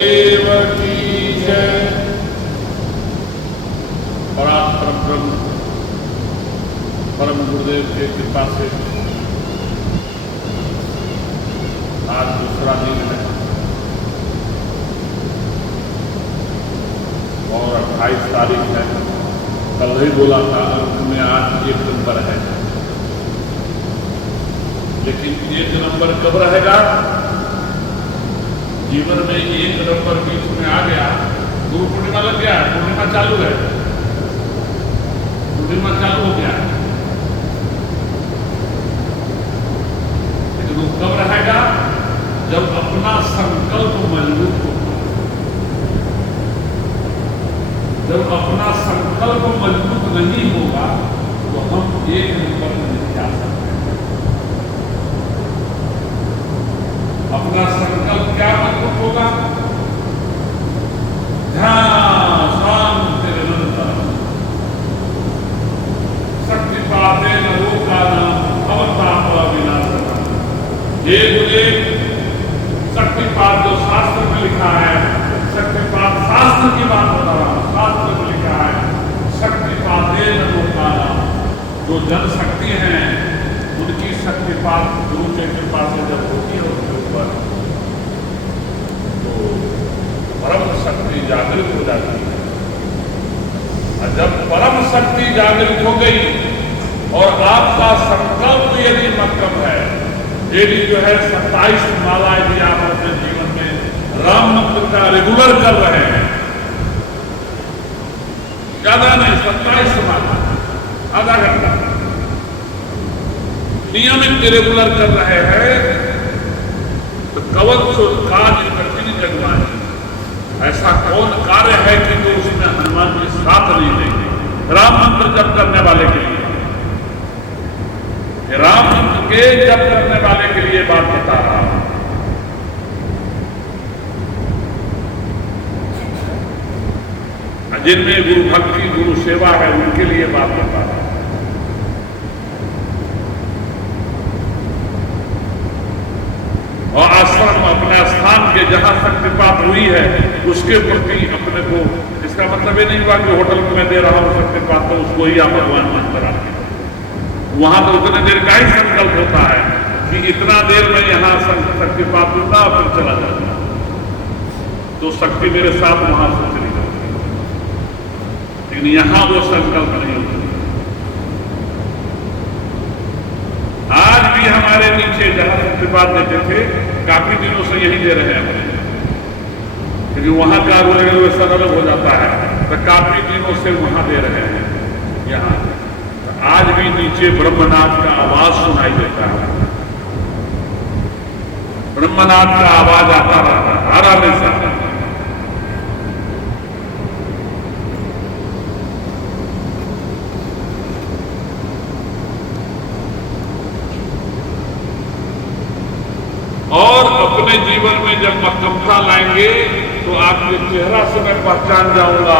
देव की जय। परात्पर ब्रह्म परम गुरुदेव के कृपा से आज दूसरा दिन है और 28 तारीख है। कल ही बोला था अंत में आज 1 नंबर है, लेकिन 1 नंबर कब रहेगा? जीवन में 1 नंबर बीच में आ गया। गुरु पूर्णिमा लग गया, पूर्णिमा चालू है, पूर्णिमा चालू हो गया, लेकिन वो कब रहेगा? जब अपना संकल्प मजबूत होगा। जब अपना संकल्प मजबूत नहीं होगा तो हम 1 नंबर में नहीं जा सकते। अपना संकल्प क्या मजबूत होगा? ध्यान शांति निरंतर शक्तिपाते नवो का नाम अवताप विनाशनम। ये मुझे शक्तिपात जो शास्त्र में लिखा है, शक्तिपात शास्त्र की बात बता रहा हूं। शास्त्र में लिखा है शक्तिपाते नवो का नाम। जो जन शक्ति है उनकी शक्तिपात गुरु के कृपा से जब होती है उसके ऊपर तो परम शक्ति जागृत हो जाती है। और जब परम शक्ति जागृत हो गई और आपका संकल्प यदि मक्कम है, यदि जो है 27 माला यदि आप अपने जीवन में राम मंत्र का रेगुलर कर रहे हैं, ज्यादा नहीं 27 माला, आधा घंटा नियमित रेगुलर कर रहे हैं तो कवच काज कठिन जगवाए। ऐसा कौन कार्य है कि जो उसमें हनुमान जी साथ नहीं देंगे? राम मंत्र जप करने वाले के लिए, राम मंत्र के जप करने वाले के लिए बात बता रहा हूं। जिनमें गुरु भक्ति गुरु सेवा है उनके लिए बात बता रहा हूं। और आश्रम अपना स्थान के जहां शक्तिपात हुई है उसके प्रति अपने को, इसका मतलब ये नहीं हुआ कि होटल में दे रहा हूं शक्तिपात तो उसको ही आप भगवान मानकर आते। वहां तो उतने देर का ही संकल्प होता है कि इतना देर में यहां शक्तिपात होता फिर चला जाता, तो शक्ति मेरे साथ वहां से चली जाती, लेकिन यहां वो संकल्प नहीं होता। आज भी हमारे नीचे जहां शक्तिपात देते थे काफी दिनों से यही दे रहे हैं, क्योंकि वहां का रेगुलेशन अलग हो जाता है, तो काफी दिनों से वहां दे रहे हैं। यहाँ तो आज भी नीचे ब्रह्मनाथ का आवाज सुनाई देता है, ब्रह्मनाथ का आवाज आता रहता है हर हमेशा। और अपने जीवन में जब मक्कमता लाएंगे तो आपके चेहरा से मैं पहचान जाऊंगा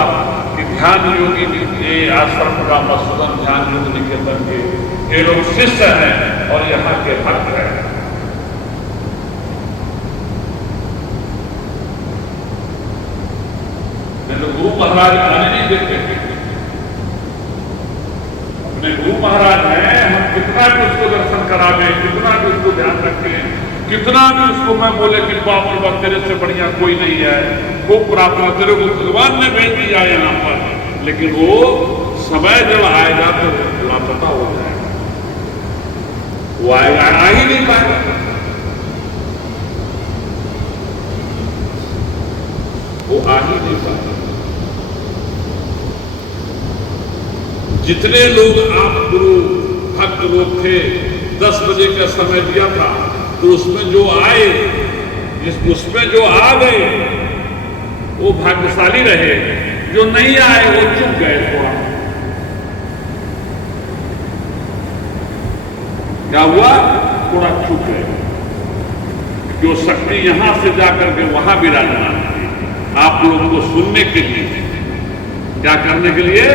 कि ध्यान योगी ये आश्रम का मधुसूदन ध्यान योग निकेतन के ये लोग शिष्य हैं और यहाँ के भक्त हैं। तो गुरु महाराज आने नहीं देते, अपने गुरु महाराज हैं, हम कितना भी उसको दर्शन करावे, कितना भी उसको ध्यान रखें, कितना भी उसको मैं बोले कि बाप रे तेरे से बढ़िया कोई नहीं है, खूब प्रार्थना तेरे को भगवान ने भेज दिया यहाँ पर, लेकिन वो समय जब आएगा तो लापता हो जाएगा, वो आएगा आ ही नहीं पाएगा। वो आ ही नहीं पाएगा। जितने लोग आप गुरु भक्त लोग थे 10 बजे का समय दिया था, तो उसमें जो आए, उसमें जो आ गए वो भाग्यशाली रहे, जो नहीं आए वो चुप गए। थोड़ा क्या हुआ? थोड़ा चुप गए। जो शक्ति यहां से जाकर के वहां विराजमान थी आप लोगों को सुनने के लिए, क्या करने के लिए?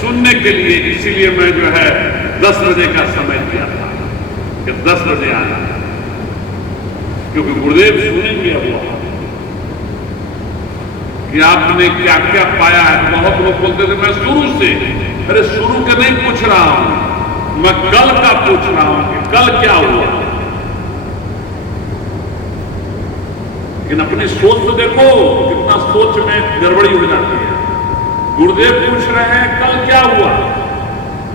सुनने के लिए। इसीलिए मैं जो है 10 बजे का समय दिया था कि 10 बजे आना, क्योंकि गुरुदेव सुनेंगे अब वहां। कि आपने क्या क्या पाया है। बहुत लोग बोलते थे मैं शुरू से, अरे शुरू के नहीं पूछ रहा हूं, मैं कल का पूछ रहा हूं कि कल क्या हुआ। लेकिन अपनी सोच तो देखो, कितना सोच में गड़बड़ी हो जाती है। गुरुदेव पूछ रहे हैं कल क्या हुआ,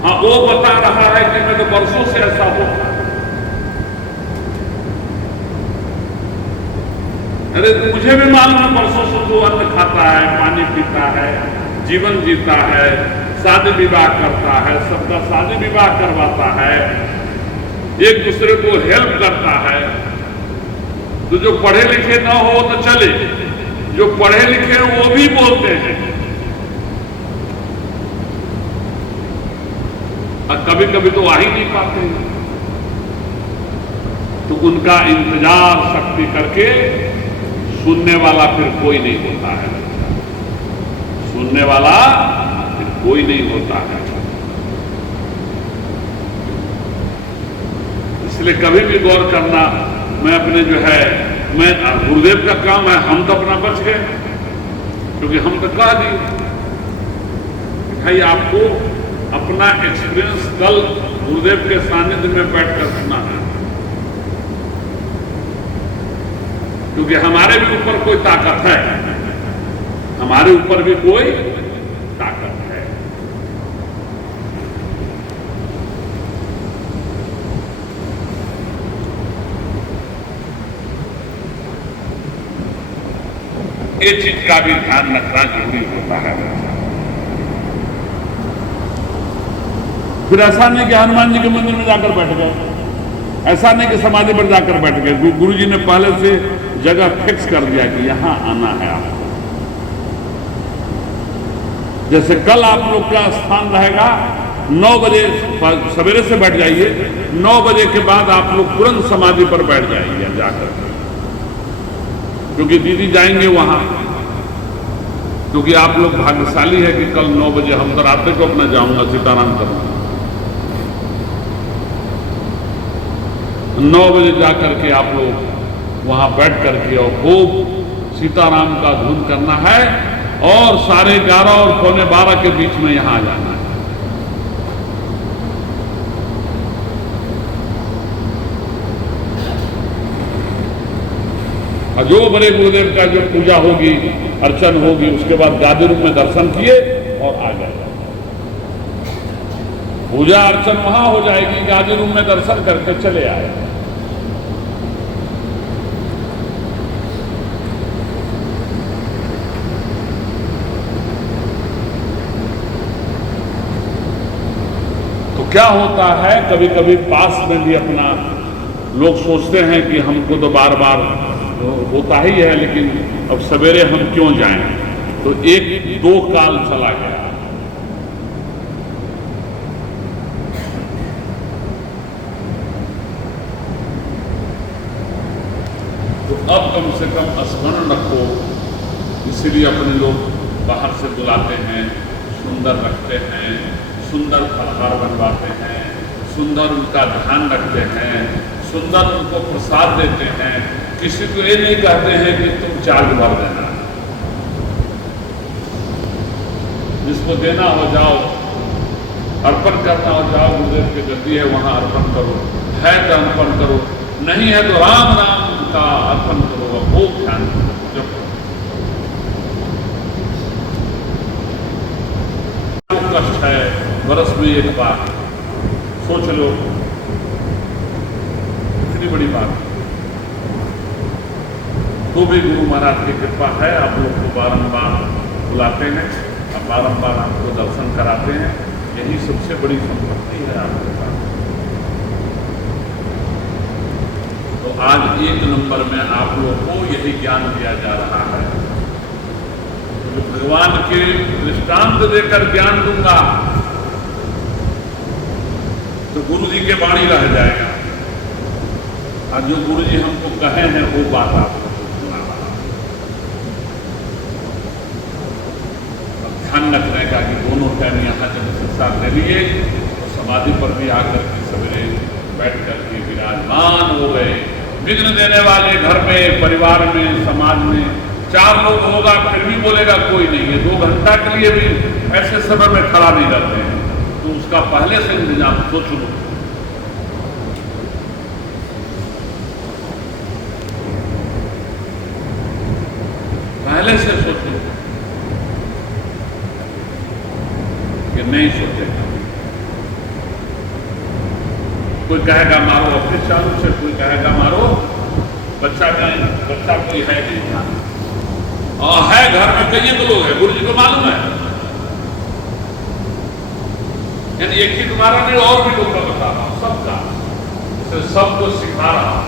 हाँ वो बता रहा है कि मैं तो बरसों से ऐसा होता। अरे मुझे भी मालूम है बरसों से जो अन्न खाता है, पानी पीता है, जीवन जीता है, शादी विवाह करता है, सबका शादी विवाह करवाता है, एक दूसरे को हेल्प करता है। तो जो पढ़े लिखे ना हो तो चले, जो पढ़े लिखे वो भी बोलते हैं। और कभी कभी तो आ ही नहीं पाते, तो उनका इंतजार शक्ति करके सुनने वाला फिर कोई नहीं होता है, सुनने वाला फिर कोई नहीं होता है। इसलिए कभी भी गौर करना, मैं अपने जो है, मैं गुरुदेव का काम है, हम तो अपना बच गए, क्योंकि हम तो कह दिए भाई आपको अपना एक्सपीरियंस कल गुरुदेव के सानिध्य में बैठकर सुना है, क्योंकि हमारे भी ऊपर कोई ताकत है, हमारे ऊपर भी कोई ताकत है। ये चीज का भी ध्यान रखना जरूरी होता है। फिर ऐसा नहीं कि हनुमान जी के मंदिर में जाकर बैठ गए, ऐसा नहीं कि समाधि पर जाकर बैठ गए। गुरु जी ने पहले से जगह फिक्स कर दिया कि यहां आना है आपको। जैसे कल आप लोग का स्थान रहेगा 9 बजे, सवेरे से बैठ जाइए, 9 बजे के बाद आप लोग तुरंत समाधि पर बैठ जाइए जाकर, क्योंकि दीदी जाएंगे वहां। क्योंकि आप लोग भाग्यशाली है कि कल 9 बजे, हम तो रात को अपना जाऊंगा सीताराम करूंगा, 9 बजे जाकर के आप लोग वहां बैठ करके और खूब सीताराम का धुन करना है, और 11:30 और 11:45 के बीच में यहां आ जाना है। और जो बड़े गुरुदेव का जो पूजा होगी, अर्चन होगी, उसके बाद गादी रूप में दर्शन किए और आ गए। पूजा अर्चन वहां हो जाएगी, गादी रूप में दर्शन करके चले आए। क्या होता है, कभी कभी पास में भी अपना लोग सोचते हैं कि हमको तो बार बार होता ही है, लेकिन अब सवेरे हम क्यों जाएं, तो 1-2 काल चला गया। तो अब कम से कम स्मरण रखो, इसीलिए अपने लोग बाहर से बुलाते हैं, सुंदर रखते हैं, सुंदर फलहार बनवाते हैं, सुंदर उनका ध्यान रखते हैं, सुंदर उनको प्रसाद देते हैं। किसी को ये नहीं कहते हैं कि तुम चार्ज भर देना, जिसको देना हो जाओ, अर्पण करना हो जाओ, गुरुदेव की गद्दी है वहां अर्पण करो, है तो अर्पण करो, नहीं है तो राम नाम का अर्पण करो, खूब ध्यान रखो। कष्ट है बरस में एक बार, सोच लो कितनी बड़ी बात। तो भी गुरु महाराज की कृपा है, आप लोग को बारंबार बुलाते हैं, अब बारंबार आपको दर्शन कराते हैं, यही सबसे बड़ी संपत्ति है आपके पास। तो आज 1 नंबर में आप लोगों को यही ज्ञान दिया जा रहा है। तो भगवान के दृष्टांत देकर ज्ञान दूंगा तो गुरु जी के वाणी रह जाएगा, और जो गुरु जी हमको कहे हैं वो बात आपको सुनाना। ध्यान रखने का कि दोनों टाइम यहाँ जब शिक्षा ले लिए तो समाधि पर भी आकर के सवेरे बैठ करके विराजमान हो गए। विघ्न देने वाले घर में, परिवार में, समाज में 4 लोग होगा फिर भी बोलेगा कोई नहीं है, 2 घंटा के लिए भी ऐसे समय में खड़ा नहीं रहते हैं। तो उसका पहले से इंतजाम सोच लो। पहले से सोचो कि नहीं सोचेगा। कोई कहेगा मारो ऑफिस चालू से, कोई कहेगा मारो बच्चा कोई है नहीं, और है घर में कई तो लोग हैं, गुरु जी को मालूम है। यानी एक ही तुम्हारा नहीं, और भी लोग का बता रहा हूं, सबका, इसे सबको सिखा रहा हूं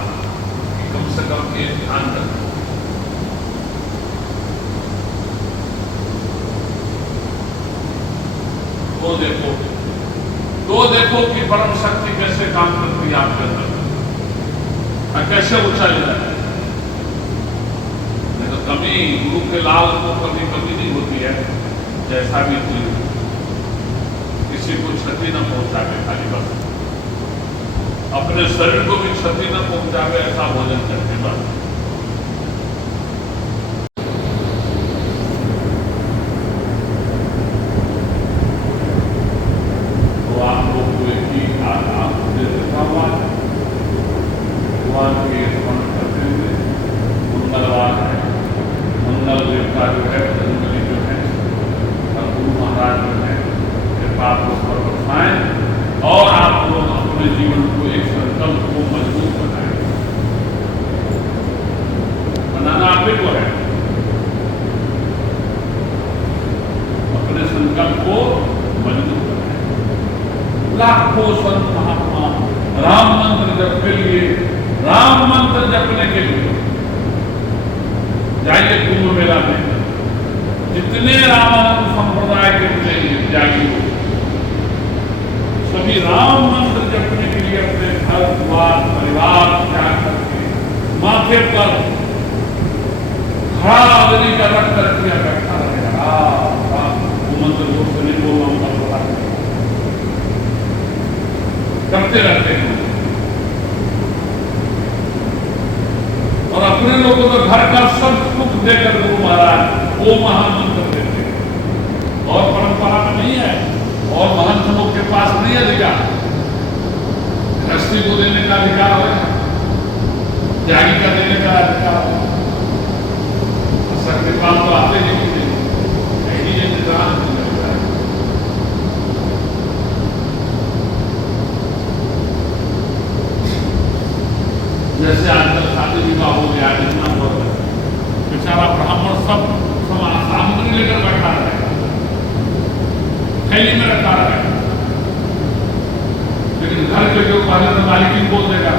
कि कम से कम ये ध्यान रखो। तो देखो कि परम शक्ति कैसे काम करती है आपके अंदर, कैसे ऊंचाई जाए। नहीं तो कभी गुरु के लाल को कभी नहीं होती है, जैसा भी चीज किसी को क्षति न पहुंचावे, खाली बस अपने शरीर को भी क्षति न पहुंचावे, ऐसा भोजन करके बस। तो आप लोग को एक ही आराम से देखा हुआ है, भगवान के स्मरण करते हुए मंगलवार है, मंगल देवता जो है, बजरंगबली जो है, और गुरु महाराज जो है, कृपा पर बरसाएं और आप लोग अपने जीवन को एक संकल्प को मजबूत बनाएं। बनाना आप ही को है, अपने संकल्प को मजबूत बनाएं। लाखों संत महात्मा राम मंत्र जप के लिए, राम मंत्र जपने के लिए जाइए कुंभ मेला में, जितने रामानंद संप्रदाय के जाइए, सभी राम मंत्र जपने के लिए अपने घर द्वार परिवार त्याग करके माथे पर खड़ा अग्नि का रख कर किया बैठा रहेगा। वो मंत्र जोर से नहीं बोल रहा हूं, करते रहते हैं। और अपने लोगों को घर का सब सुख देकर गुरु महाराज वो महामंत्र देते हैं। और परंपरा में नहीं है, और महंत लोग के पास नहीं अधिकार, गृहस्थी को देने का अधिकार है, त्यागी का देने का अधिकार है। सबके पास तो आते ही नहीं, इंतजाम जैसे आजकल शादी विवाह हो गया, इतना बहुत बेचारा ब्राह्मण सब सामग्री लेकर बैठा रहेगा, थैली में रखा रहेगा, लेकिन घर के जो पहले तो मालिक बोल देगा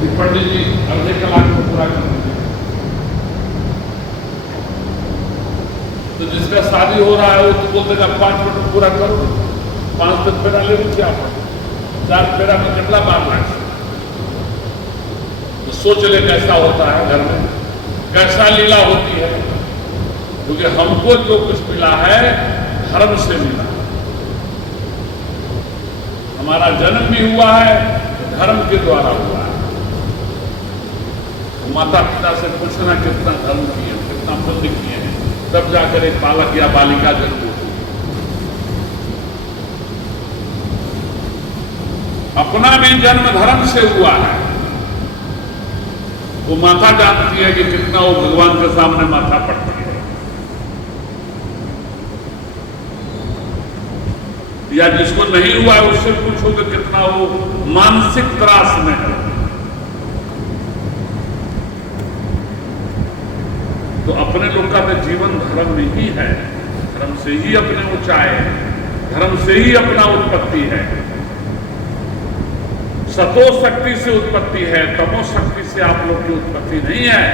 कि पंडित जी अर्धे कलाक को पूरा कर दीजिए। तो जिसका शादी हो रहा है वो तो बोल देगा 5 मिनट पूरा करो, 5 फेरा ले लीजिए आप, 4 फेरा में कितना 12 लाख। सोच ले कैसा होता है घर में, कैसा लीला होती है, क्योंकि हमको जो कुछ मिला है धर्म से मिला। हमारा जन्म भी हुआ है धर्म के द्वारा हुआ है। माता पिता से पूछना कितना धर्म किए, कितना पुण्य किए हैं, तब जाकर एक बालक या बालिका जन्म होती है। अपना भी जन्म धर्म से हुआ है, वो माता जानती है कि कितना वो भगवान के सामने माथा पड़ती है, या जिसको नहीं हुआ है उससे पूछो कि कितना वो मानसिक त्रास में है। तो अपने लोग का तो जीवन धर्म में ही है, धर्म से ही अपने ऊंचाई है, धर्म से ही अपना उत्पत्ति है। सतो शक्ति से उत्पत्ति है, तमो शक्ति से आप लोग की उत्पत्ति नहीं है।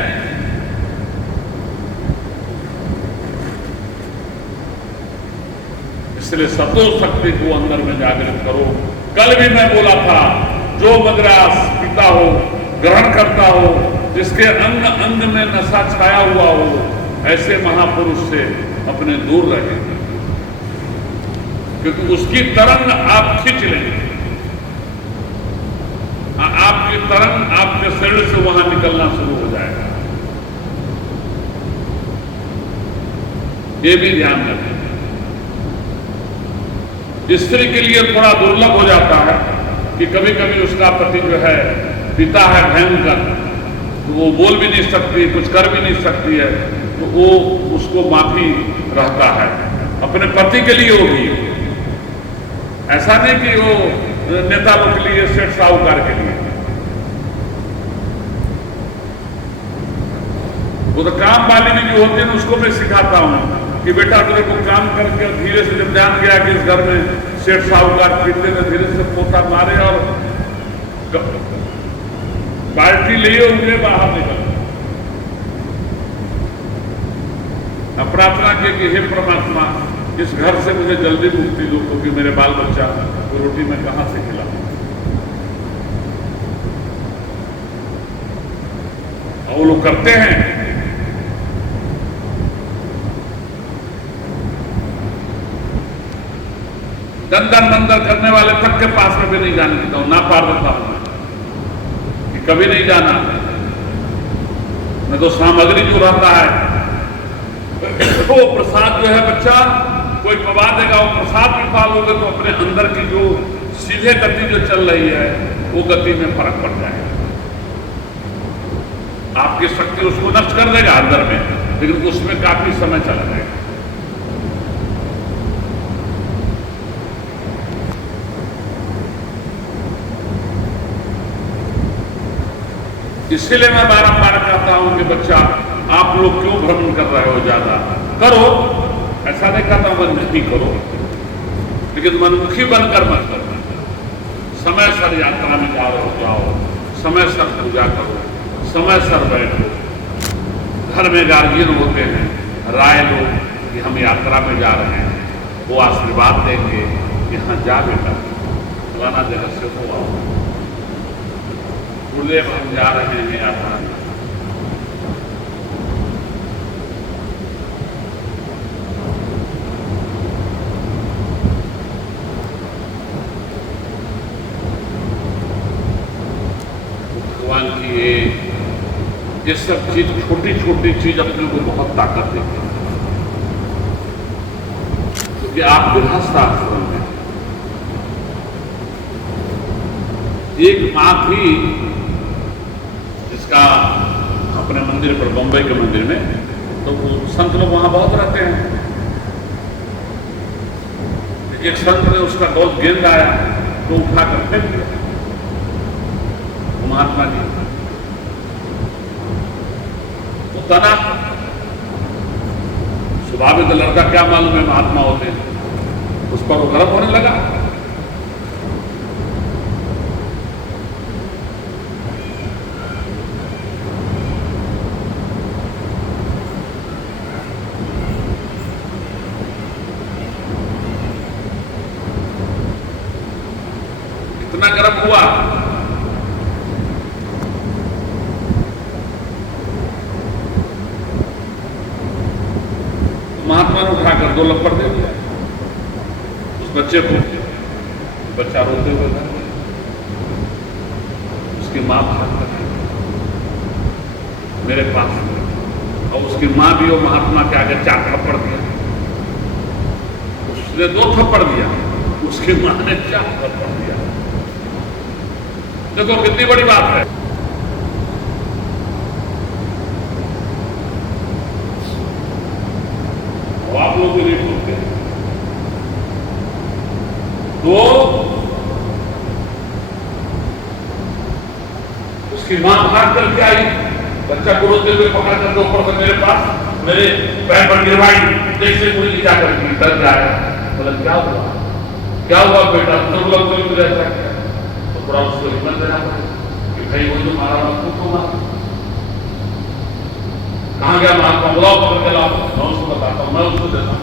इसलिए सतो शक्ति को अंदर में जागृत करो। कल भी मैं बोला था, जो मद्रास पीता हो, ग्रहण करता हो, जिसके अंग अंग में नशा छाया हुआ हो, ऐसे महापुरुष से अपने दूर रहे, क्योंकि उसकी तरंग आप खींच लेंगे। आपकी तरंग आपके शरीर से वहां निकलना शुरू हो जाएगा। ये भी ध्यान रखें। स्त्री के लिए थोड़ा दुर्लभ हो जाता है कि कभी कभी उसका पति जो है पिता है भयंकर, तो वो बोल भी नहीं सकती, कुछ कर भी नहीं सकती है, तो वो उसको माफी रहता है अपने पति के लिए। होगी ऐसा नहीं कि वो नेता लोग के लिए, सेठ साहूकार के लिए। वो तो काम वाली भी जो होती है उसको मैं सिखाता हूं कि बेटा तेरे को काम करके धीरे से जब ध्यान गया कि इस घर में सेठ साहूकार पीते थे, धीरे से पोता मारे और पार्टी लिए होंगे बाहर निकल। अब प्रार्थना की कि हे परमात्मा, इस घर से मुझे जल्दी मुक्ति दो, क्योंकि मेरे बाल बच्चा को रोटी मैं कहां से खिलाऊं। और वो लोग करते हैं। दंदन मंदर करने वाले तक के पास में भी नहीं जाने देता हूं, ना पार देता हूं कि कभी नहीं जाना। मैं तो सामग्री जो रहता है वो प्रसाद जो है, बच्चा कोई पवा देगा, वो प्रसाद भी पालोगे तो अपने अंदर की जो सीधे गति जो चल रही है वो गति में फर्क पड़ जाएगा। आपकी शक्ति उसको नष्ट कर देगा अंदर में, लेकिन उसमें काफी समय चला जाएगा। इसीलिए मैं बारंबार कहता हूं कि बच्चा आप लोग क्यों भ्रमण कर रहे हो, ज्यादा करो, ऐसा नहीं कहता मैं नहीं करो, लेकिन मनमुखी बनकर मत करो। समय सर यात्रा में जा रहे हो जाओ, समय सर पूजा करो, समय सर बैठो। घर में गार्जियन होते हैं, राय लो कि हम यात्रा में जा रहे हैं, वो आशीर्वाद देंगे यहाँ जा बेटा, फलाना जगह से हो आओ, गुरुदेव हम जा रहे हैं यात्रा में। भगवान की ये सब चीज, छोटी छोटी चीज अपने को बहुत ताकत देती है, क्योंकि आप गृहस्थ आश्रम में एक माँ थी जिसका अपने मंदिर पर, बंबई के मंदिर में, तो वो संत लोग वहां बहुत रहते हैं। एक संत ने उसका बहुत गेंद आया तो उठा कर फेंक दिया महात्मा जी। तो तना स्वाभाविक लड़का क्या मालूम है महात्मा होते हैं, उस पर वो गर्म होने लगा। इतना गर्म हुआ महात्मा ने उठाकर 2 लपड़ दे दिया उस बच्चे को। बच्चा रोते हुए था, उसकी माँ भाग कर मेरे पास, और उसकी माँ भी वो महात्मा के आगे 4 थप्पड़ दिया। उसने 2 थप्पड़ दिया, उसकी माँ ने 4 थप्पड़ दिया। देखो कितनी बड़ी बात है। आप लोग भी नहीं बोलते तो उसकी मां भाग करके आई, बच्चा को रोते हुए पकड़ कर ऊपर से मेरे पास, मेरे पैर पर गिरवाई, देख से पूरी नीचा करके डर जाया। बोला क्या हुआ, क्या हुआ बेटा, सब लोग कोई रहता है। तो थोड़ा उसको हिम्मत देना पड़े कि भाई वो जो मारा उसको तो मारा। कहाँ गया महात्मा, बुलाओ पकड़ के लाओ, मैं उसको बताता हूँ, मैं उसको देता हूँ।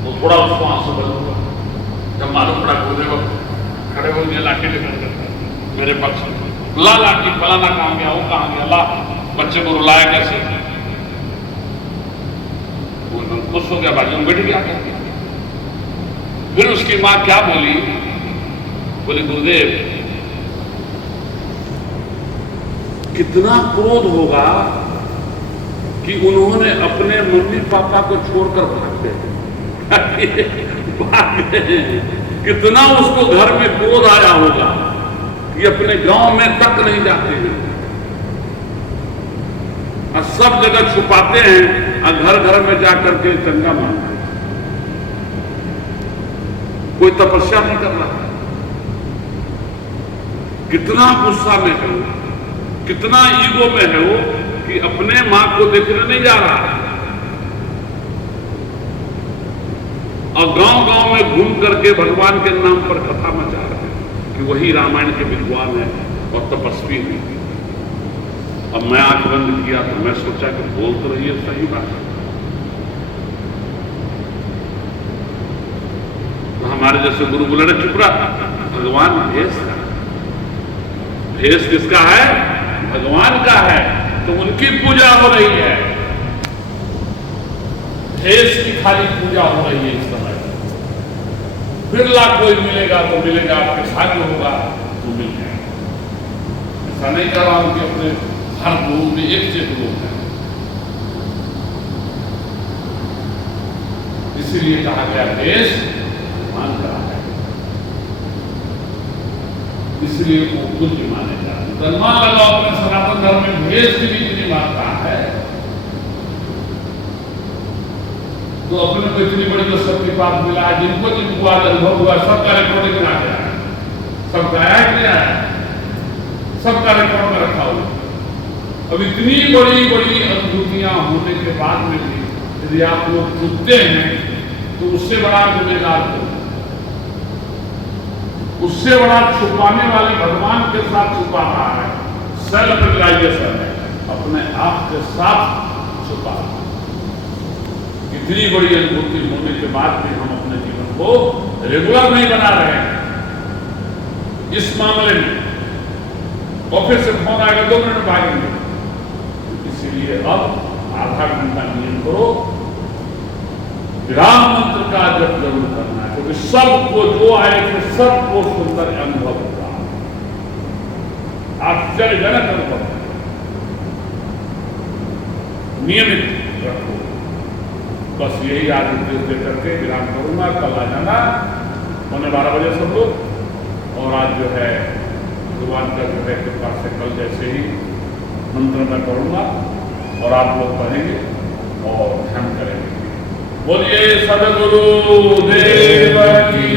तो थोड़ा उसको आंसू बदलूंगा। जब मालूम पड़ा गुरुदेव खड़े हो गए, लाठी लेकर मेरे पक्ष ला लाठी, फलाना कहाँ गया, वो कहाँ गया, ला बच्चे को रुलाया कैसे। खुश हो गया, बाजू में बैठ गया। फिर उसकी माँ क्या बोली, बोली गुरुदेव कितना क्रोध होगा कि उन्होंने अपने मम्मी पापा को छोड़कर भागते थे। कितना उसको घर में क्रोध आया होगा कि अपने गांव में तक नहीं जाते हैं और सब जगह छुपाते हैं और घर घर में जाकर के चंगा मांगते हैं। कोई तपस्या नहीं कर रहा। कितना गुस्सा में है वो, कितना ईगो में है वो कि अपने मां को देखने नहीं जा रहा और गांव-गांव में घूम करके भगवान के नाम पर कथा मचा रहे हैं कि वही रामायण के विद्वान है और तपस्वी है। अब मैं आंख बंद किया तो मैं सोचा कि बोल तो रही है सही बात है। तो हमारे जैसे गुरु बोले चुप रहा, भगवान भेष का, भेष किसका है? भगवान का है, तो उनकी पूजा हो रही है। भेष की खाली पूजा हो रही है इस समय। बिरला कोई मिलेगा तो मिलेगा, आपके भाग्य होगा तो मिल जाएगा। ऐसा नहीं कह रहा हूं कि अपने हर गुरु में एक से लोग हैं, इसीलिए कहा गया भेष मान रहा है, इसलिए वो कुछ माने जाते। सलमान लगाओ अपने सनातन धर्म में भेष की भी इतनी मात्रा है तो अपने को इतनी बड़ी जो शक्तिपात मिला है, जिनको आज अनुभव हुआ सबका रिकॉर्डिंग में आ गया है, सबका आया कि नहीं आया, सबका रिकॉर्ड में रखा हुआ। अब इतनी बड़ी बड़ी अनुभूतियां होने के बाद में भी यदि आप लोग छूटते हैं तो उससे बड़ा गुनहगार को, उससे बड़ा छुपाने वाले भगवान के साथ छुपा रहा है। सेल्फ रियलाइजेशन है, अपने आप के साथ छुपा रहा है। इतनी बड़ी अनुभूति होने के बाद भी हम अपने जीवन को रेगुलर नहीं बना रहे हैं। इस मामले में ऑफिस से फोन आएगा 2 मिनट भागेंगे, इसीलिए अब आधा घंटा नियम करो, विराम मंत्र का जप जरूर करना है, क्योंकि सबको जो आए थे सबको सुंदर अनुभव होगा, आश्चर्यजनक अनुभव। नियमित रखो। बस यही आज उपदेश दे करके विराम करूंगा। कल आ जाना 12:15 बजे सब लोग। और आज जो है भगवान का जो है कृपा से कल जैसे ही मंत्र मैं पढ़ूंगा और आप लोग पढ़ेंगे और ध्यान करेंगे। बोलिए सद्गुरु देव की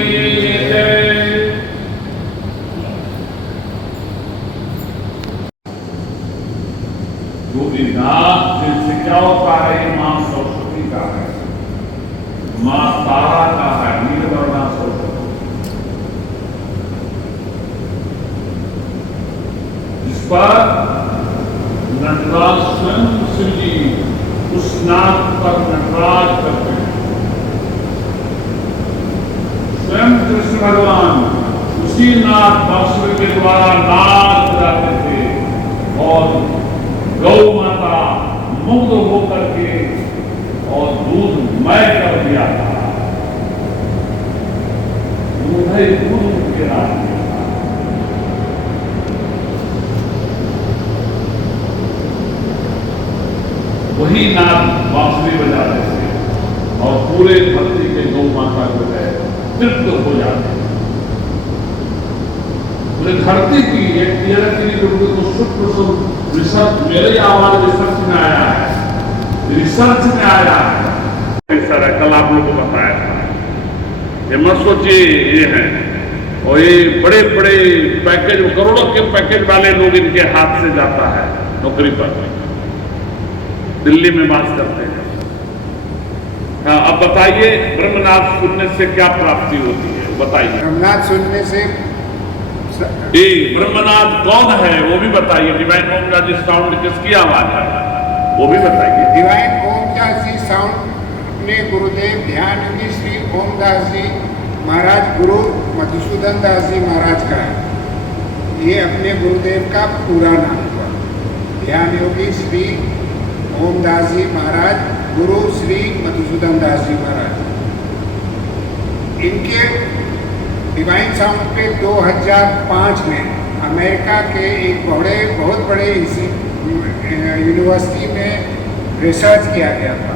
जय। गोपीनाथ से क्या होता है? मां सरस्वती का है, मां तारा का है, नीलवर्णा सरस्वती, जिस पर नटराज स्वयं शिव जी उस नाथ पर नटराज करते हैं। स्वयं कृष्ण भगवान उसी नाथ बांसुरी के द्वारा नाच जाते थे और गौ माता मुग्ध होकर के और दूध मय कर दिया था, दूध के राज दिया था। वही नाथ बांसुरी बजाते थे और पूरे धरती के गौ माता जो है तृप्त हो जाते। पूरे धरती की एक रिसर्च, मेरे आवाज रिसर्च में आया है, रिसर्च में आया है सर, कल आप लोगों को बताया था। ये मत सोचिए ये है, और ये बड़े बड़े पैकेज, करोड़ों के पैकेज वाले लोग इनके हाथ से जाता है नौकरी पर, दिल्ली में बात करते हैं। हाँ, अब बताइए ब्रह्मनाथ सुनने से क्या प्राप्ति होती है, बताइए। ब्रह्मनाथ सुनने से ब्रह्मनाथ कौन है वो भी बताइए। डिवाइन ओम का जी साउंड किसकी आवाज है वो भी बताइए। डिवाइन ओम का जी साउंड अपने गुरुदेव ध्यान योगी श्री ओमदास जी महाराज, गुरु मधुसूदन दास जी महाराज का है। ये अपने गुरुदेव का पूरा नाम हुआ, ध्यान योगी श्री ओमदास जी महाराज, गुरु श्री मधुसूदन दास जी महाराज। इनके डिवाइन साउंड पे 2005 में अमेरिका के एक बहुत बड़े यूनिवर्सिटी में रिसर्च किया गया था।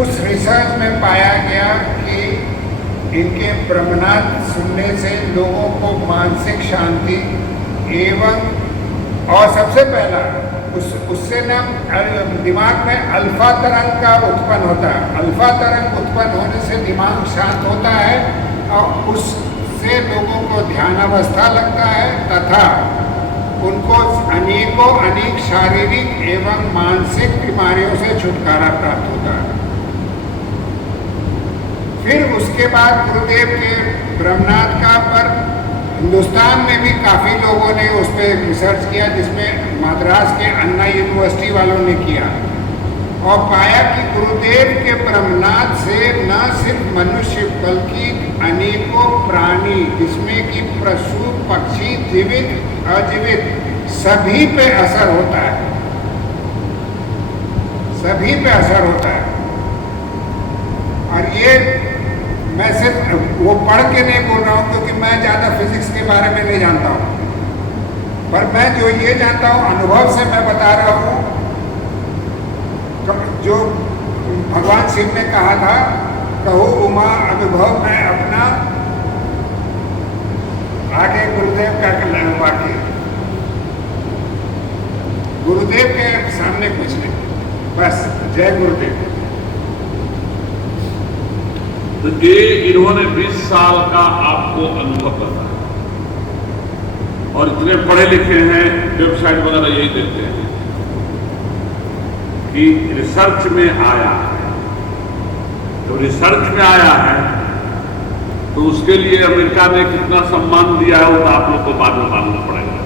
उस रिसर्च में पाया गया कि इनके ब्रह्मनाद सुनने से लोगों को मानसिक शांति एवं और सबसे पहला उससे ना दिमाग में अल्फा तरंग का उत्पन्न होता है। अल्फा तरंग उत्पन्न होने से दिमाग शांत होता है और उससे लोगों को ध्यान अवस्था लगता है तथा उनको अनेक शारीरिक एवं मानसिक बीमारियों से छुटकारा प्राप्त होता है। फिर उसके बाद गुरुदेव के ब्रह्मनाद का पर हिंदुस्तान में भी काफ़ी लोगों ने उस पर रिसर्च किया, जिसमें मद्रास के अन्ना यूनिवर्सिटी वालों ने किया और पाया कि गुरुदेव के ब्रह्मनाद से न सिर्फ मनुष्य बल्कि अनेकों प्राणी, जिसमें कि पशु पक्षी जीवित अजीवित सभी पे असर होता है, सभी पे असर होता है। और ये मैं सिर्फ वो पढ़ के नहीं बोल रहा हूँ, क्योंकि मैं ज़्यादा फिजिक्स के बारे में नहीं जानता हूँ, पर मैं जो ये जानता हूँ अनुभव से मैं बता रहा हूँ। जो भगवान शिव ने कहा था, कहो उमा अनुभव में अपना, आगे गुरुदेव का कल्याण वाक्य, गुरुदेव के सामने कुछ नहीं, बस जय गुरुदेव। तो ये इन्होंने 20 साल का आपको अनुभव बताया और इतने पढ़े लिखे हैं, वेबसाइट वगैरह यही देते हैं कि रिसर्च में आया है। तो रिसर्च में आया है तो उसके लिए अमेरिका ने कितना सम्मान दिया है वो तो आप लोग को बाद में मालूम पड़ेगा।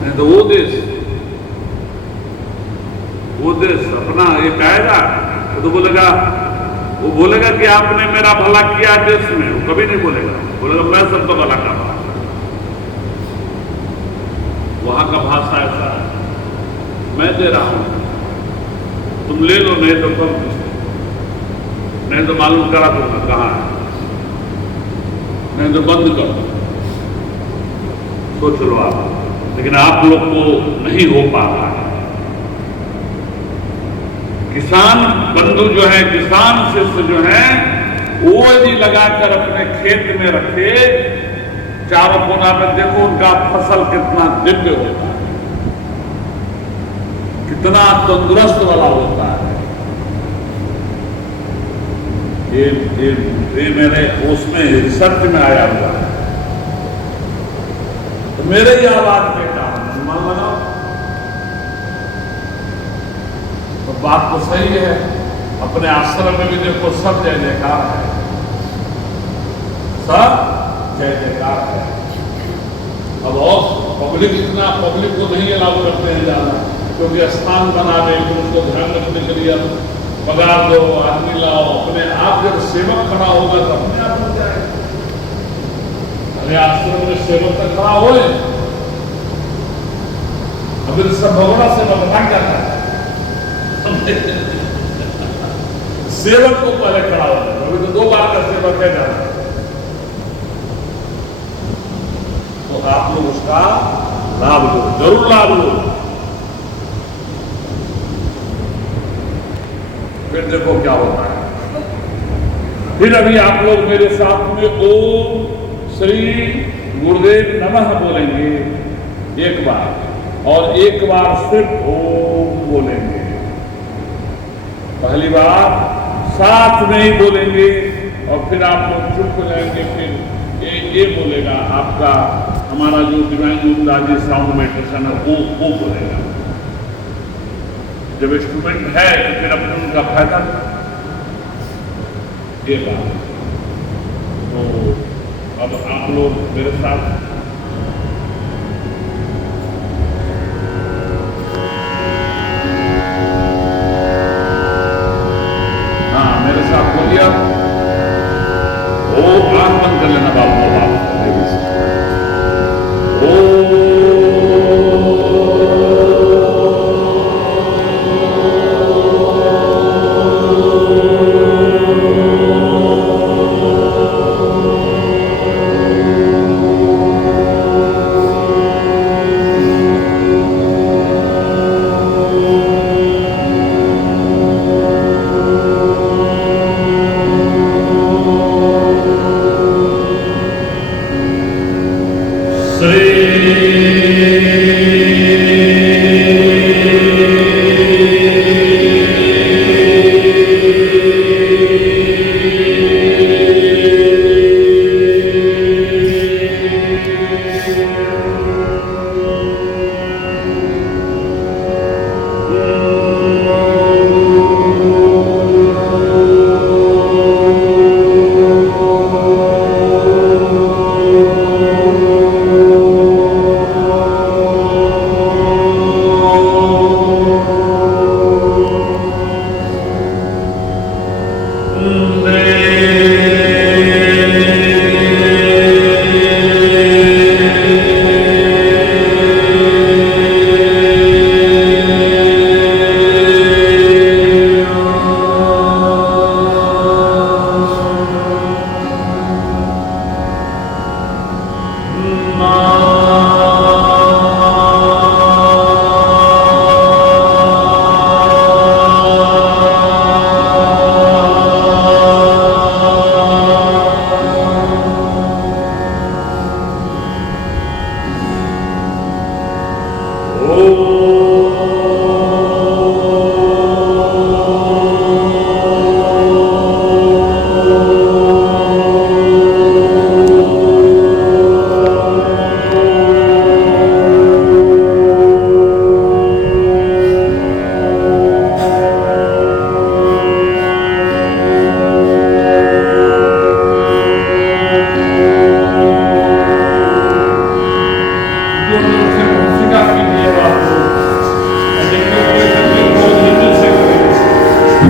नहीं तो वो देश अपना एक आएगा तो वो बोलेगा कि आपने मेरा भला किया देश में, वो कभी नहीं बोलेगा मैं सबका भला कर रहा। वहां का भाषा ऐसा है, मैं दे रहा हूं, तुम ले लो, नहीं तो कम, नहीं तो मालूम करा दूंगा कहां है, नहीं तो बंद कर दो, सोच लो आप। लेकिन आप लोग को नहीं हो पा रहा है। किसान बंधु जो है, किसान शिष्य जो है, वो यदि लगाकर अपने खेत में रखे, चारों कोना में देखो उनका फसल कितना दिव्य होता है, कितना तंदुरुस्त वाला होता है। ये मेरे उसमें रिसर्च में आया हुआ है। तो मेरे ही आवाज के कारण मान लगाओ तो बात तो सही है। अपने आश्रम में भी देखो सब जय जयकार है, सब जय जयकार है। अब और पब्लिक को नहीं अलाउ करते हैं जाना, क्योंकि स्थान बना दे, उसको ध्यान रखने के लिए पगार दो, आदमी लाओ। अपने आप जब सेवक खड़ा होगा तो अपने आप हो जाएगा। अरे आश्रम में सेवक तक खड़ा हो, अभी सब भगवान से भाग जाता है। सेवक को पहले खड़ा होना, अभी तो 2 बार का सेवक है जाना। तो आप लोग उसका लाभ लो, जरूर लाभ लो। फिर देखो क्या होता है। फिर अभी आप लोग मेरे साथ में ओम श्री गुरुदेव नमः बोलेंगे एक बार, और एक बार सिर्फ ओम बोलेंगे। पहली बार साथ में ही बोलेंगे और फिर आप लोग चुप हो जाएंगे। फिर ये बोलेगा आपका, हमारा जो डिवाइन मुमताजी साउंड मेडिटेशन है वो बोलेगा। जब इंस्ट्रूमेंट है तो फिर अपने उनका फायदा ये बात। तो अब आप लोग मेरे साथ बोलिए। ओ आंख बंद कर लेना बाबू,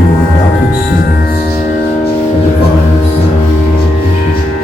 without exceedance, a divine sound meditation.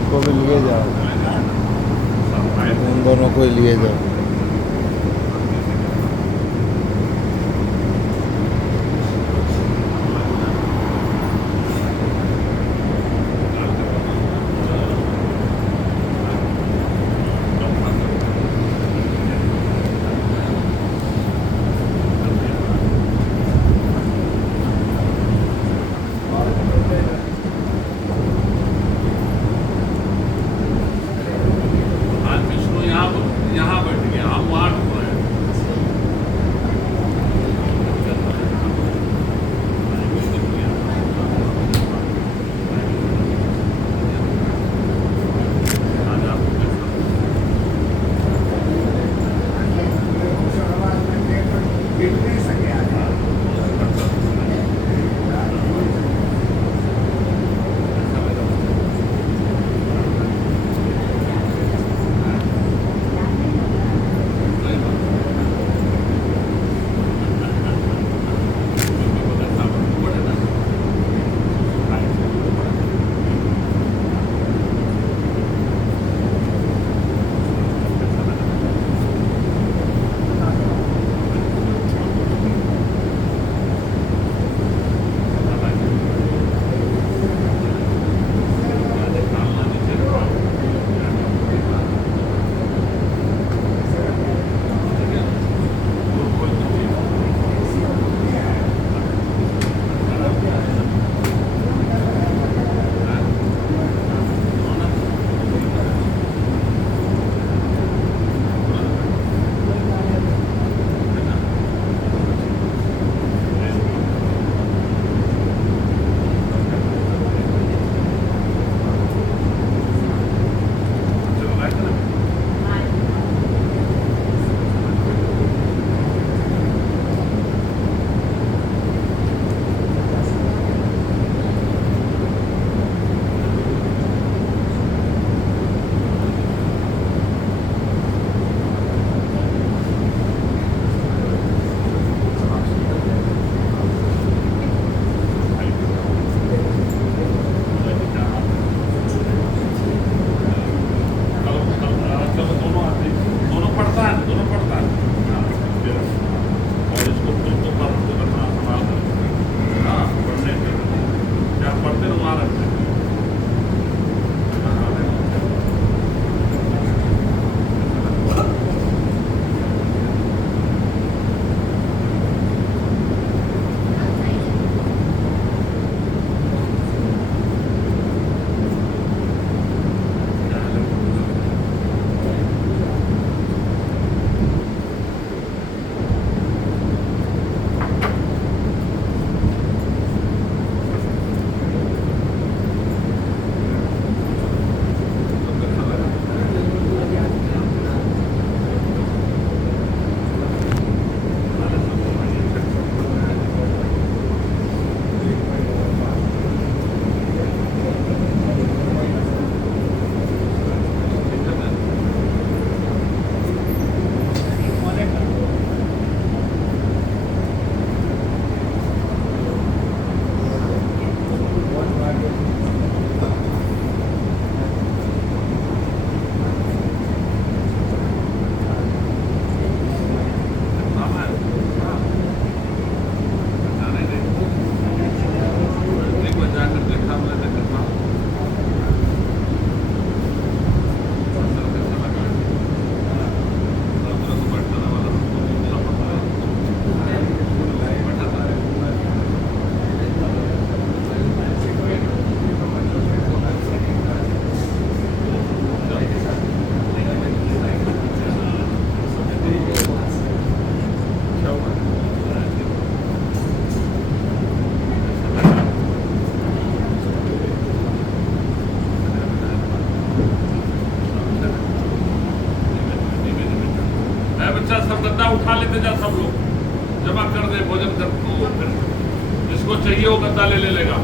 उनको भी लिए जाओ उन दोनों को ही लिए जाओ। आज विष्णु यहाँ बैठ गया, हम वहाँ ढूंढ रहे हैं। आज आपको कैसा दोनों पढ़ता है, दोनों पढ़ता है। और इसको बिल्कुल बंद करना संभाल कर। हाँ, पढ़ने के क्या पढ़ते रहो, वहाँ रखते हैं। बच्चा सब गद्दा उठा लेते जा, सब लोग जमा कर दे, भोजन कर, तो फिर जिसको चाहिए वो गद्दा ले लेगा।